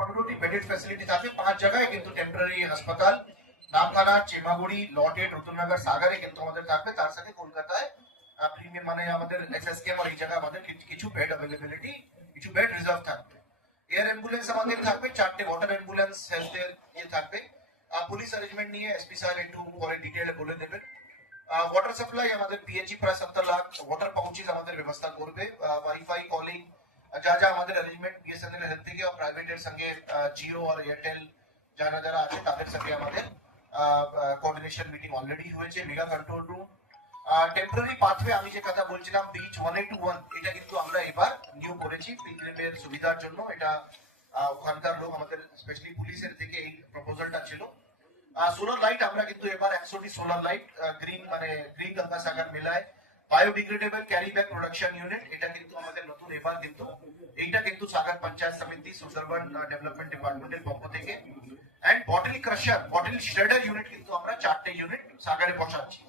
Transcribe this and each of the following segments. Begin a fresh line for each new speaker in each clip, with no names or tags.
পনেরোটি bedded facility থাকবে পাঁচ জায়গায় কিন্তু টেম্পোরারি হাসপাতাল নামখানা চেমাগুড়ি লটেড রতননগর সাগরে কিন্তু আমাদের থাকবে তার সাথে কলকাতায় প্রিমিয়াম মানে আমাদের এসএসকে আর এই জায়গায় আমাদের কিছু- কিছু বেড অ্যাভেলেবিলিটি কিছু বেড রিজার্ভ থাকবে এয়ার অ্যাম্বুলেন্স আমাদের থাকবে চারটে ওয়াটার অ্যাম্বুলেন্স হেলথের ইয়ে থাকবে আর পুলিশ অ্যারেঞ্জমেন্ট নিয়ে এসপি সাহেব একটু পরে ডিটেলে বলে দেবেন ওয়াটার সাপ্লাই আমাদের পিএইচই প্রায় সত্তর লাখ ওয়াটার পাউচিস আমাদের ব্যবস্থা করবে ওয়াইফাই কলিং যা যা আমাদের অ্যারেঞ্জমেন্ট বিএসএনএল হেলথ থেকে প্রাইভেটের সঙ্গে জিও আর এয়ারটেল যারা যারা আছে তাদের সঙ্গে আমাদের কোঅর্ডিনেশন মিটিং অলরেডি হয়েছে mega control room temporary pathway আমি যে কথা বলছিলাম বিচ ওয়ান টু ওয়ান এটা কিন্তু আমরা এবার নিউ করেছি পিলগ্রিমের সুবিধার জন্য। এটা ওখানকার লোক আমাদের স্পেশালি পুলিশের থেকে এই প্রপোজালটা ছিল। সোলার লাইট আমরা কিন্তু এবার একশোটি সোলার লাইট গ্রিন মানে গ্রিন গঙ্গাসাগর মেলায় biodegradable carry bag production unit এটা কিন্তু আমাদের নতুন এবার কিন্তু, এইটা কিন্তু সাগর পঞ্চায়েত সমিতি সুন্দরবন ডেভেলপমেন্ট ডিপার্টমেন্টের পক্ষ থেকে। And bottle crusher bottle shredder unit কিন্তু আমরা চারটে ইউনিট সাগরে বসাচ্ছি।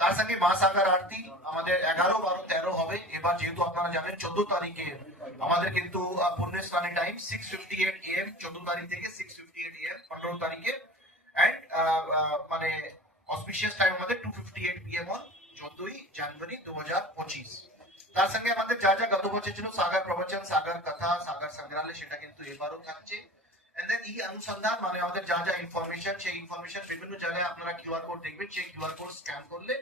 তার সঙ্গে মা সাগর আরতি, আমাদের এগারো, বারো, তেরো হবে। এবার যেহেতু আপনারা জানেন, চোদ্দ তারিখে আমাদের কিন্তু স্নানের time six fifty eight AM চোদ্দ তারিখ থেকে সিক্স ফিফটি এইট এম পনেরো তারিখে। এন্ড মানে অসপিশিয়াস টাইম আমাদের two fifty eight PM on চোদ্দই জানুয়ারি দু হাজার পঁচিশ। তার সঙ্গে আমাদের যা যা গত বছর ছিল, সাগর প্রবচন, সাগর কথা, সাগর সংগ্রহালয় সেটা কিন্তু এবারও থাকছে। অনুসন্ধান মানে আমাদের যা যা ইনফরমেশন সেই ইনফরমেশন বিভিন্ন জায়গায় আপনারা কিউআর কোড দেখবেন, সেই কিউআর কোড স্ক্যান করলে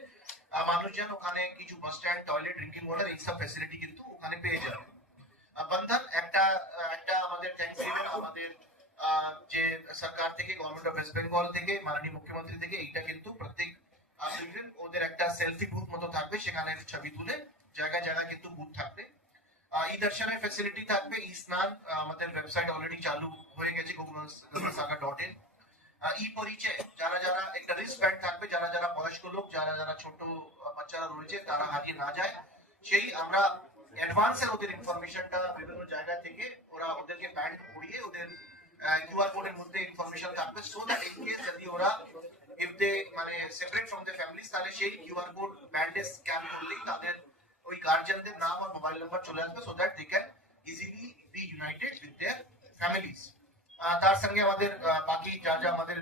মানুষজন ওখানে কিছু bus stand toilet drinking water এইসব ফেসিলিটি কিন্তু ওখানে পেয়ে যাবে। বন্ধন, একটা একটা আমাদের থ্যাংকস আমাদের যে সরকার থেকে গভর্নমেন্ট অফ ওয়েস্ট বেঙ্গল থেকে, মাননীয় মুখ্যমন্ত্রী থেকে, এইটা কিন্তু প্রত্যেক আহ, ওদের একটা সেলফি বুথ মতো থাকবে সেখানে ছবি তুলে জায়গায় জায়গায় কিন্তু বুথ থাকবে। ই দর্শনের ফেসিলিটি থাকবে ই স্নান আমাদের ওয়েবসাইট অলরেডি চালু হয়ে গেছে ডট ইন ই পরিচয় যারা যারা একটা রিস্ক ব্যান্ড থাকবে যারা যারা বয়স্ক লোক যারা যারা ছোট বাচ্চারা রয়েছে তারা হারিয়ে না যায়। সেই আমরা অ্যাডভান্সের ওদের ইনফরমেশনটা বিভিন্ন জায়গা থেকে ওরা ওদেরকে ব্যান্ড করিয়ে ওদের কিউআর কোডের মধ্যে ইনফরমেশন থাকবে সো দ্যাট ইন কেস যদি ওরা ইফ দে মানে সেপারেট ফ্রম দ্য ফ্যামিলিজ তাহলে সেই কিউআর কোড ব্যান্ডে স্ক্যান করলেই তাদের ওই গার্জিয়ানদের নাম আর মোবাইল নাম্বার চলে আসবে so that they can easily be united with their families তার সঙ্গে আমাদের বাকি যা যা আমাদের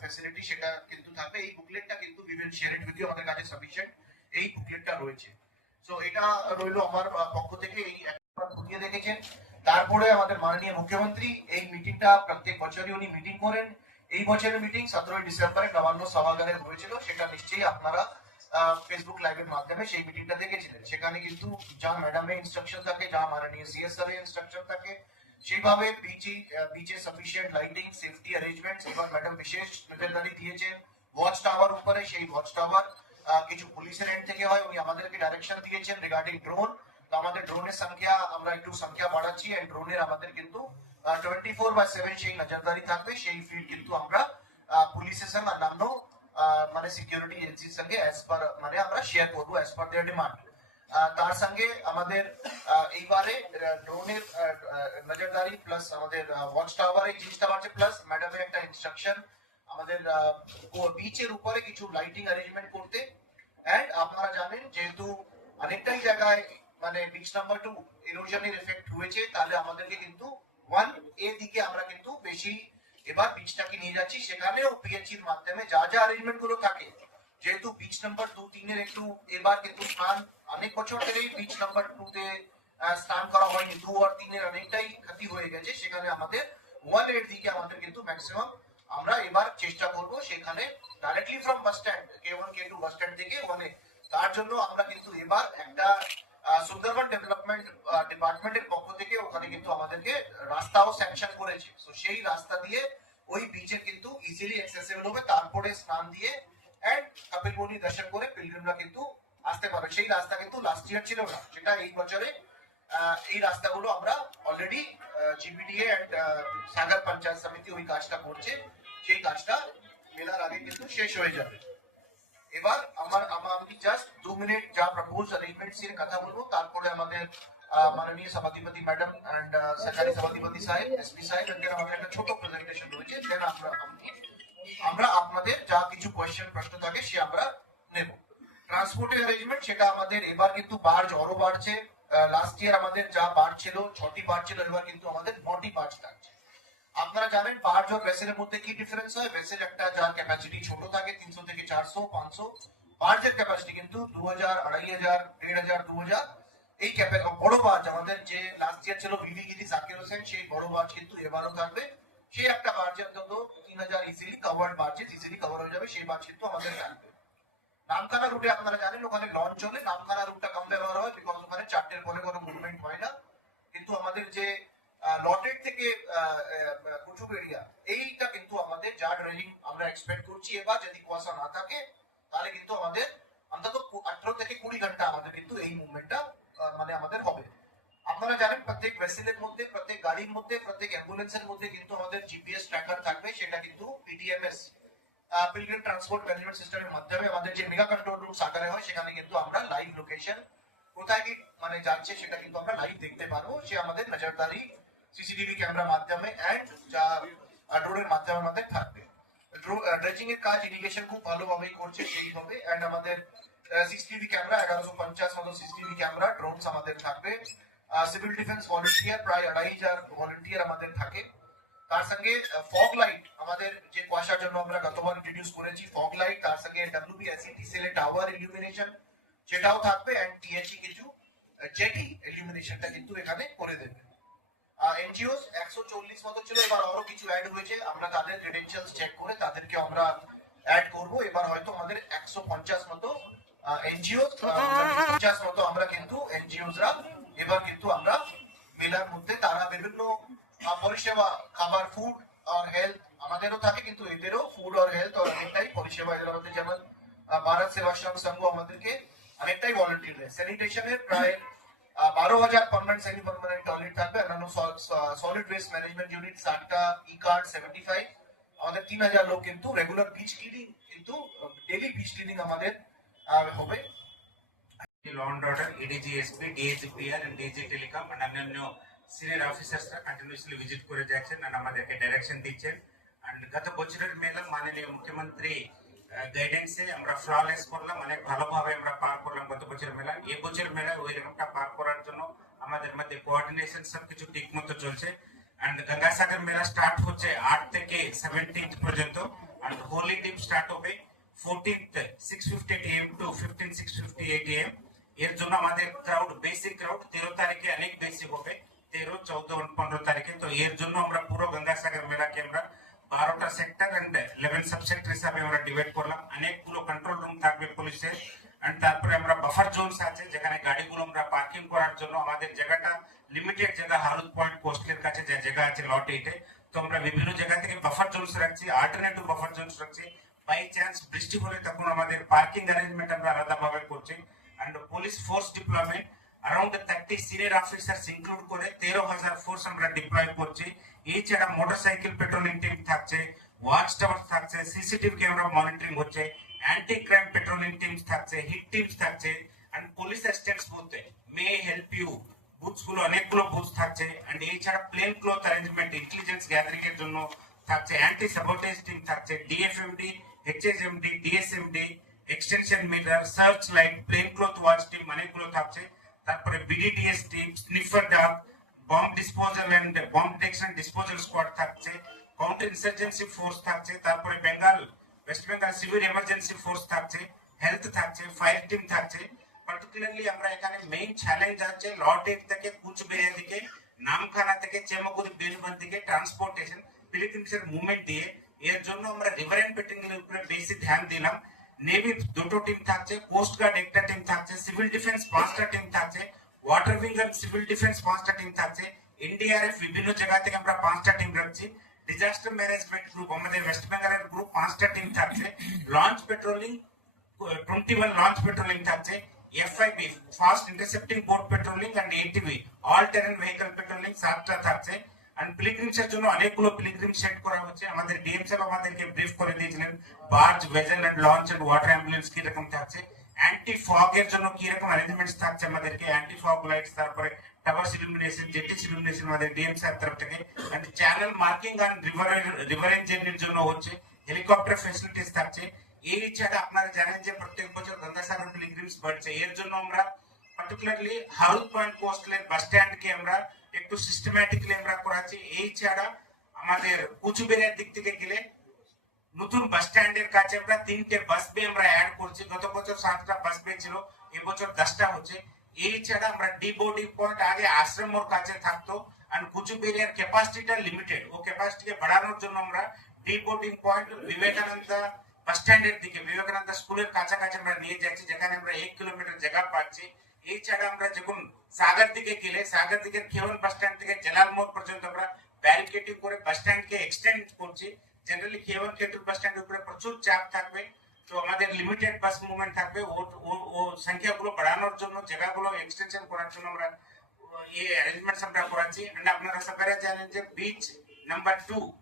ফ্যাসিলিটি সেটা কিন্তু থাকবে। এই বুকলেটটা কিন্তু উইল শেয়ার ইউ আমাদের কাছে সাফিসিয়েন্ট এই বুকলেটটা রয়েছে। সো এটা রইল আমার পক্ষ থেকে এই একবার খুঁটিয়ে দেখেছেন। তারপরে আমাদের মাননীয় মুখ্যমন্ত্রী এই মিটিংটা প্রত্যেক বছরই উনি মিটিং করেন। এই বছরের মিটিং সতেরোই ডিসেম্বরে নবান্ন সভাগারে হয়েছিল। সেটা নিশ্চয়ই আপনারা ফেসবুক লাইভের মাধ্যমে সেই মিটিংটা দেখেছিলেন। সেখানে কিন্তু যা ম্যাডামের ইনস্ট্রাকশন থাকে, যা মাননীয় সিএস এর ইনস্ট্রাকশন থাকে, সেইভাবে বিচে বিচে সাফিসিয়েন্ট লাইটিং সেফটি অ্যারেঞ্জমেন্ট এবার ম্যাডাম বিশেষ নজরদারি দিয়েছেন। ওয়াচ টাওয়ার উপরে, সেই ওয়াচ টাওয়ার কিছু পুলিশের এন্ড থেকে হয়, উনি আমাদেরকে ডাইরেকশন দিয়েছেন রিগার্ডিং ড্রোন তো আমাদের ড্রোনের সংখ্যা, আমরা একটু সংখ্যা বাড়াচ্ছি এন্ড ড্রোনের আমাদের কিন্তু মানে মানে আমাদের উপরে কিছু লাইটিং অ্যারেঞ্জমেন্ট করতে। এন্ড আপনারা জানেন যেহেতু অনেকটাই জায়গায় মানে বিচ নাম্বার টু ইরোশনের এফেক্ট হয়েছে, তাহলে আমাদেরকে কিন্তু ওয়ান এ দিকে আমরা কিন্তু বেশি এবার বিচটাকে নিয়ে যাচ্ছি। সেখানেও পিএইচির মাধ্যমে যা যা অ্যারেঞ্জমেন্টগুলো থাকে, যেহেতু বিচ নাম্বার টু তিনের একটু এবার কিন্তু স্নান অনেক বছর ধরেই বিচ নাম্বার টু তে স্নান করা হয়নি। দু আর তিনের অনেকটাই ক্ষতি হয়ে গেছে। সেখানে আমাদের ওয়ানের দিকে আমাদের কিন্তু ম্যাক্সিমাম আমরা এবার চেষ্টা করব সেখানে directly from bus stand K one K two bus stand থেকে ওয়ানে তার জন্য আমরা কিন্তু এবার একটা সুন্দরবন ডেভেলপমেন্ট ডিপার্টমেন্টের পক্ষ থেকে ওখানে কিন্তু আমাদেরকে রাস্তাও স্যাংশন করেছে। তো সেই রাস্তা দিয়ে ওই বিচে কিন্তু ইজিলি অ্যাক্সেসিবল হবে। তারপরে স্নান দিয়ে এন্ড কপিল মুনি দর্শন করে পিলগ্রিমরা কিন্তু আসতে পারবে। সেই রাস্তা কিন্তু লাস্ট ইয়ার ছিল না, সেটা এই বছরে এই রাস্তাগুলো আমরা already GPDA and Sagar panchayat সমিতি ওই কাজটা করছে। সেই কাজটা মেলার আগে কিন্তু শেষ হয়ে যাবে। এবার আমার আমি জাস্ট দু মিনিট যা প্রপোজ অ্যারেঞ্জমেন্টস এর কথা বলব, তারপরে আমাদের মাননীয় সভাধিপতি ম্যাডাম এন্ড সরকারি সভাধিপতি সাহেব এসপি সাহেব এদের আমাদের একটা ছোট প্রেজেন্টেশন রয়েছে দেন আমরা আমি- আমরা আপনাদের যা কিছু কোয়েশ্চেন প্রশ্ন থাকে সে আমরা নেব। ট্রান্সপোর্টের অ্যারেঞ্জমেন্ট সেটা আমাদের এবার কিন্তু বার্জ আরও বাড়ছে লাস্ট ইয়ার আমাদের যা বার্জ ছিল, ছটি বার্জ ছিল, এবার কিন্তু আমাদের নটি বার্জ থাকছে। জানেন বার্জ আর ভেসেলের মধ্যে কি ডিফারেন্স হয়? ভেসেল একটা যার ক্যাপাসিটি ছোট থাকে, তিনশো থেকে চারশো, পাঁচশো। বার্জের ক্যাপাসিটি কিন্তু দু হাজার আড়াই হাজার, দেড় হাজার দু হাজার এই ক্যাপে বড় বার্জ আমাদের যে লাস্ট ইয়ার ছিল ভিভি গিরি জাকির হোসেন, সেই বড় বার্জ কিন্তু এবারও থাকবে। সেই একটা বার্জে অন্তত তিন হাজার easily covered barges easily cover হয়ে যাবে। সেই বার্জ কিন্তু আমাদের থাকবে। নামখানা রুটে আপনারা জানেন, ওখানে লঞ্চ চলে নামখানা রুটটা কম ব্যবহার হয় বিকজ ওখানে চারটের পরে কোনো মুভমেন্ট হয় না। কিন্তু আমাদের যে লটের থেকে কুচুব এরিয়া, এইটা কিন্তু আমাদের জার্ড রেলিং আমরা এক্সপেক্ট করছি। এবার যদি কুয়াশা না থাকে, তাহলে কিন্তু আমাদের অন্তত আঠারো থেকে কুড়ি ঘণ্টা আমাদের কিন্তু এই মুভমেন্টটা মানে আমাদের হবে। আপনারা জানেন, প্রত্যেক ভেসেলের মধ্যে, প্রত্যেক গাড়ির মধ্যে, প্রত্যেক অ্যাম্বুলেন্সের মধ্যে কিন্তু আমাদের জিপিএস ট্র্যাকার থাকবে, সেটা কিন্তু পিডিএমএস পিলগ্রিম ট্রান্সপোর্ট ম্যানেজমেন্ট সিস্টেমের মাধ্যমে আমাদের যে মেগা কন্ট্রোল রুম সাকারে হয়, সেখানে কিন্তু আমরা লাইভ লোকেশন কোথায় কি মানে যাচ্ছে, সেটা কিন্তু আমরা লাইভ দেখতে পারব। সে আমাদের নজরদারি সিসিটিভি ক্যামেরার মাধ্যমে এন্ড যা ড্রোনের মাধ্যমে আমাদের থাকবে। ড্রেজিং এর কাজ ইরিগেশন খুব ভালোভাবেই করছে সেইভাবে এন্ড আমাদের সিসিটিভি ক্যামেরা, এগারোশো পঞ্চাশ মতো সিসিটিভি ক্যামেরা ড্রোনস আমাদের থাকবে। সিভিল ডিফেন্স ভলেন্টিয়ার প্রায় আড়াই হাজার ভলেন্টিয়ার আমাদের থাকে। তার সঙ্গে ফগ লাইট আমাদের যে কুয়াশার জন্য আমরা গতবার ইন্ট্রোডিউস করেছি ফগ লাইট তার সঙ্গে ডাব্লিউবি এসিটি সেলে টাওয়ার ইলুমিনেশন সেটাও থাকবে। এন্ড টিএচি কিছু জেটি ইলুমিনেশনটা কিন্তু এখানে করে দেবে। এনজিওস একশো চল্লিশ মতো ছিল, এবার আরও কিছু অ্যাড হয়েছে। আমরা তাদের চেক করে তাদেরকে আমরা অ্যাড করব। এবার হয়তো আমাদের একশো পঞ্চাশ মতো এনজিও পঞ্চাশ মতো আমরা কিন্তু এনজিওসরা এবার কিন্তু আমরা মেলার মধ্যে, তারা বিভিন্ন পরিষেবা, খাবার ফুড আর হেলথ আমাদেরও থাকে কিন্তু এদেরও ফুড আর হেলথ আর অনেকটাই পরিষেবা এদের আমাদের যেমন ভারত সেবাশ্রম সংঘ আমাদেরকে অনেকটাই ভলেন্টিয়ার দেয়। স্যানিটেশনের প্রায় বারো হাজার পার্মানেন্ট সেমি পার্মানেন্ট টয়লেট থাকবে অন্যান্য সলিড ওয়েস্ট ম্যানেজমেন্ট ইউনিট ষাটটা ই কার্ড সেভেন্টি ফাইভ আমাদের তিন হাজার লোক কিন্তু রেগুলার বিচ ক্লিনিং কিন্তু ডেলি বিচ ক্লিনিং আমাদের হবে।
অন্যান্য সিনিয়র অফিসার্সরা কন্টিনিউসলি ভিজিট করে যাচ্ছেন and আমাদেরকে ডাইরেকশন দিচ্ছেন। গত বছরের মেলা মাননীয় মুখ্যমন্ত্রী গাইডেন্সে আমরা ফ্ললেস করলাম, অনেক ভালোভাবে আমরা পার করলাম গত বছরের মেলা। এই বছর মেলা ওই রকমটা পার করার জন্য আমাদের মধ্যে কোঅর্ডিনেশন সবকিছু ঠিক মতো চলছে। And গঙ্গাসাগর মেলা স্টার্ট হচ্ছে আট থেকে সেভেন্টিন্থ পর্যন্ত, and হোলি ডিপ স্টার্ট হবে fourteenth six fifty M to fifteen six fifty eight M এর জন্য আমাদের ক্রাউড বেসিক ক্রাউড তেরো তারিখে অনেক বেশি হবে। তেরো, চৌদ্দ, পনেরো তারিখে। তো এর জন্য আমরা পুরো গঙ্গাসাগর মেলাকে আমরা বারোটা সেক্টর এন্ড ইলেভেন সাবসেক্টর হিসাবে আমরা ডিভাইড করলাম অনেকগুলো কন্ট্রোল রুম থাকবে পুলিশের এন্ড তারপরে আমরা বাফার জোনস আছে যেখানে গাড়িগুলো আমরা পার্কিং করার জন্য আমাদের জায়গাটা লিমিটেড জায়গা হারুদ পয়েন্ট কোস্টের কাছে যে জায়গা আছে লট এইটে তো আমরা বিভিন্ন জায়গা থেকে বাফার জোনস রাখছি অল্টারনেটিভ বাফার জোনস রাখছি বাই চান্স বৃষ্টি হলে তখন আমাদের পার্কিং অ্যারেঞ্জমেন্ট আমরা আলাদাভাবে করছি and police force deployment around thirty senior officers include করে তেরো হাজার ফোর্স আমরা ডিপ্লয় করছি। এছাড়া মোটরসাইকেল পেট্রোলিং টিম থাকছে ওয়াচ টাওয়ার থাকছে সিসিটিভি ক্যামেরা মনিটরিং হচ্ছে অ্যান্টি ক্রাইম পেট্রোলিং টিমস থাকছে হিট টিমস থাকছে এন্ড পুলিশ অ্যাসিস্ট্যান্টস বলতে মে হেল্প ইউ বুথসগুলো অনেকগুলো বুথ থাকছে এন্ড এছাড়া plain cloth arrangement intelligence gathering এর জন্য থাকছে অ্যান্টি সাবোটেজ টিম থাকছে DFMD HSMD DSMD extension meter search light plain cloth watch team অনেকগুলো থাকছে। তারপরে BDDS team sniffer dog bomb disposal and bomb detection disposal squad থাকছে counter insurgency force থাকছে, তারপরে Bengal West Bengal civil emergency force থাকছে health থাকছে fire team থাকছে। Particularly আমরা এখানে মেইন চ্যালেঞ্জ আছে লটের থেকে কুচবিহার দিকে, নামখানা থেকে চেমাগুড়ি বীরভূম দিকে ট্রান্সপোর্টেশন পিলিগ্রিমসের মুভমেন্ট দিয়ে। এর জন্য আমরা রিভার এন্ড পেট্রোলিং এর উপরে বেশি ধ্যান দিলাম। নেভি দুটো টিম থাকছে কোস্ট গার্ড একটা টিম থাকছে সিভিল ডিফেন্স পাঁচটা টিম থাকছে water wing and civil defence পাঁচটা টিম থাকছে এনডিআরএফ বিভিন্ন জায়গা থেকে আমরা পাঁচটা টিম রাখছি ডিজাস্টার ম্যানেজমেন্ট গ্রুপ আমাদের ওয়েস্ট বেঙ্গলের গ্রুপ পাঁচটা টিম থাকছে launch patrolling twenty one launch patrolling থাকছে FIB fast intercepting boat patrolling and ATV all terrain vehicle patrolling সাতটা থাকছে পিলিগ্রিমস এর জন্য অনেকগুলো পিলিগ্রিম সেট করা হচ্ছে। আমাদের আমাদেরকে ব্রিফ করে দিয়েছিলেন। Barge vessel launch water ambulance কি রকম থাকছে? অ্যান্টি ফগ এর জন্য অ্যারেঞ্জমেন্টস থাকছে আমাদেরকে? অ্যান্টি ফগ লাইটস তারপরে টাওয়ার আমাদের তরফ থেকে। And channel marking river river জন্য হচ্ছে। হেলিকপ্টার থাকছে। এই ছাড়া আপনারা জানেন যে প্রত্যেক বছর পিলিগ্রিমস বাড়ছে। এর জন্য আমরা পার্টিকুলারলি হাউস পয়েন্ট কোস্টলের বাস স্ট্যান্ড কে আমরা একটু সিস্টেম্যাটিকলি আমরা করাচ্ছি। এই ছাড়া আমাদের কুচুবেরিয়ার দিক থেকে গেলে নতুন বাস স্ট্যান্ডের কাছে আমরা তিনটে বাস বে আমরা অ্যাড করছি। গত বছর সাতটা বাস বে ছিল, এবছর দশটা হচ্ছে। এই ছাড়া আমরা ডি বোর্ডিং পয়েন্ট আগে আশ্রমর কাছে থাকতো আর কুচুবেরিয়ার ক্যাপাসিটিটা লিমিটেড ও ক্যাপাসিটিকে বাড়ানোর জন্য আমরা deboarding point Vivekananda bus স্ট্যান্ডের দিকে, বিবেকানন্দ স্কুলের কাছাকাছি আমরা নিয়ে যাচ্ছি, যেখানে আমরা এক কিলোমিটার জায়গা পাচ্ছি। এই ছাড়া আমরা যখন সাগর দিকে গেলে, সাগর দিকে খেওয়ান বাস স্ট্যান্ড থেকে জেলাল মোড় পর্যন্ত আমরা ব্যারিকেডিং করে বাস স্ট্যান্ডকে এক্সটেন্ড করছি। জেনারেলি খেওয়ান কেটুর বাস স্ট্যান্ডের উপরে প্রচুর চাপ থাকবে। তো আমাদের লিমিটেড বাস মুভমেন্ট থাকবে। ও, ও- সংখ্যাগুলো বাড়ানোর জন্য, জায়গাগুলো এক্সটেনশন করার জন্য আমরা এই অ্যারেঞ্জমেন্টস আমরা করাচ্ছি। এন্ড আপনারা সবাই জানেন যে বিচ নাম্বার টু,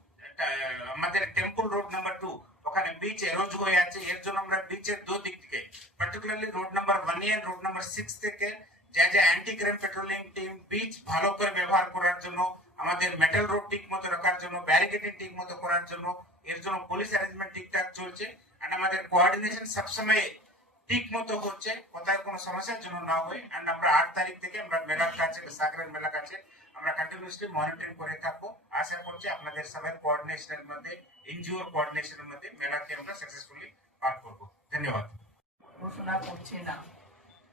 আমাদের টেম্পল রোড নাম্বার টু ওখানে বিচ এরোজ হয়ে আছে। এর জন্য আমরা বিচের দু দিক থেকে particularly road number one and road number six থেকে যা যা anti crime patrolling team beach ভালো করে ব্যবহার করার জন্য, আমাদের মেটাল রোড ঠিক মতো রাখার জন্য ব্যারিকেডিং ঠিক মতো করার জন্য, এর জন্য পুলিশ অ্যারেঞ্জমেন্ট ঠিকঠাক চলছে। আর আমাদের কোঅর্ডিনেশন সবসময় ঠিক মতো হচ্ছে কোথায় কোনো সমস্যার জন্য না হয়। এন্ড আমরা আট তারিখ থেকে আমরা মেলার কাছে, সাগরের মেলা কাছে আমরা কন্টিনিউসলি মনিটরিং করে থাকব। আশা করছি আপনাদের সবাই কোঅর্ডিনেশনের মধ্যে এনজিওর কোঅর্ডিনেশনের মধ্যে মেলাকে আমরা সাকসেসফুলি পার করব। ধন্যবাদ।
ঘোষণা করছে না।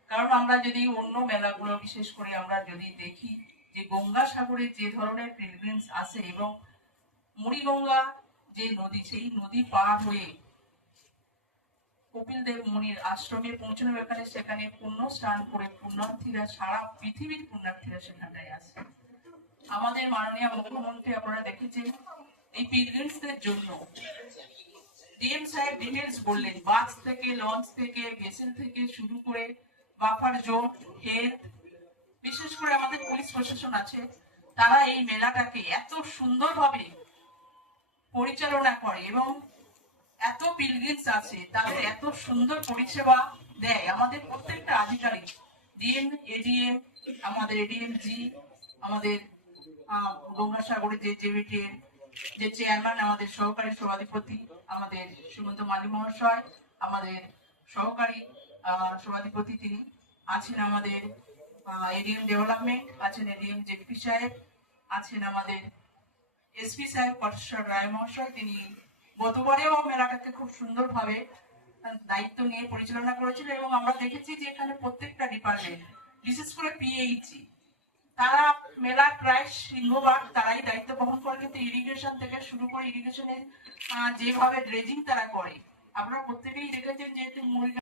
কারণ আমরা যদি অন্য মেলাগুলো, বিশেষ করে আমরা যদি দেখি যে গঙ্গাসাগরে যে ধরনের পিলগ্রিমস আসে এবং মুড়িগঙ্গা যে নদী, সেই নদী পার হয়ে কপিল দেব মুনির আশ্রমে পৌঁছানো ব্যাপারে সেখানে পুণ্য স্নান করে পুণ্যার্থীরা সারা পৃথিবীর পুণ্যার্থীরা সেখানটায় আসে। আমাদের মাননীয় মুখ্যমন্ত্রী আপনারা দেখেছেন এই পিলগ্রিমসদের জন্য। ডিএম সাহেব ডিটেলস বললেন বাস থেকে, লঞ্চ থেকে ভেসেল থেকে শুরু করে বাফার জোন হেলথ বিশেষ করে আমাদের পুলিশ প্রশাসন আছে, তারা এই মেলাটাকে এত সুন্দরভাবে পরিচালনা করে এবং এত পিলগ্রিমস আছে, তাদের এত সুন্দর পরিষেবা দেয়। আমাদের প্রত্যেকটা আধিকারিক, ডিএম, এডিএম, আমাদের এডিএম জি আমাদের গঙ্গাসাগরে যে জেবিটির যে চেয়ারম্যান আমাদের সহকারী সভাধিপতি, আমাদের সুমন্ত মালি মহাশয়, আমাদের সহকারী সভাধিপতি তিনি আছেন আমাদের এডিএম ডেভেলপমেন্ট আছেন এডিএম জেপি সাহেব, আছেন আমাদের এসপি সাহেব পটেশ্বর রায় মহাশয়। তিনি গতবারেও মেলাটাকে খুব সুন্দরভাবে দায়িত্ব নিয়ে পরিচালনা করেছিল এবং আমরা দেখেছি যে এখানে প্রত্যেকটা ডিপার্টমেন্ট বিশেষ করে পিএইচি তারা মেলা প্রায় সিংহভাগ তারাই দায়িত্ব বহন করে, কিন্তু ইরিগেশন থেকে শুরু করে ইরিগেশনের যেভাবে ড্রেজিং তারা করে। আপনারা প্রত্যেকেই দেখেছেন যেহেতু মুড়ি